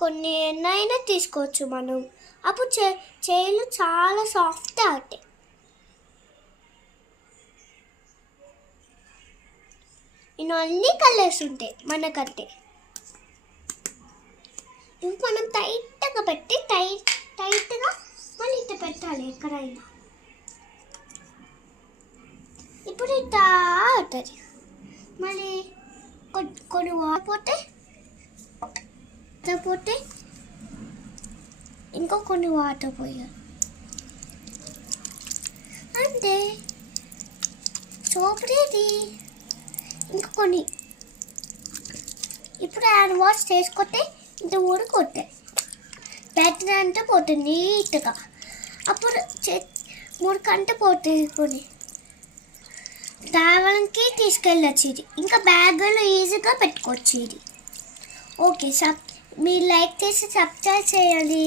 కొన్ని ఎన్నైనా తీసుకోవచ్చు మనం. అప్పుడు చేతులు చాలా సాఫ్ట్ అవుతాయి. ఇన్ని అన్ని కలర్స్ ఉంటాయి మనకంటే. ఇవి మనం టైట్గా పెట్టి టైట్గా మళ్ళీ ఇట్లా పెట్టాలి ఎక్కడైనా. ఇప్పుడు ఇట్లా అవుతుంది. మళ్ళీ కొన్ని వాటర్ పోతే ఇంకో కొన్ని వాటర్ పోయాలి. అంతే, సోప్ రెడీ. ఇంకా కొన్ని ఇప్పుడు హ్యాండ్ వాష్ చేసుకుంటే ఇంత ఊరుకొట్టే బ్యాటర్ అంటే పోతుంది నీట్గా. అప్పుడు మురికంటే పోతుంది. కొన్ని ట్రావెల్కి తీసుకెళ్ళచ్చు ఇది. ఇంకా బ్యాగులో ఈజీగా పెట్టుకోవచ్చు ఇది. ఓకే, మీరు లైక్ చేసి సబ్స్క్రైబ్ చేయాలి.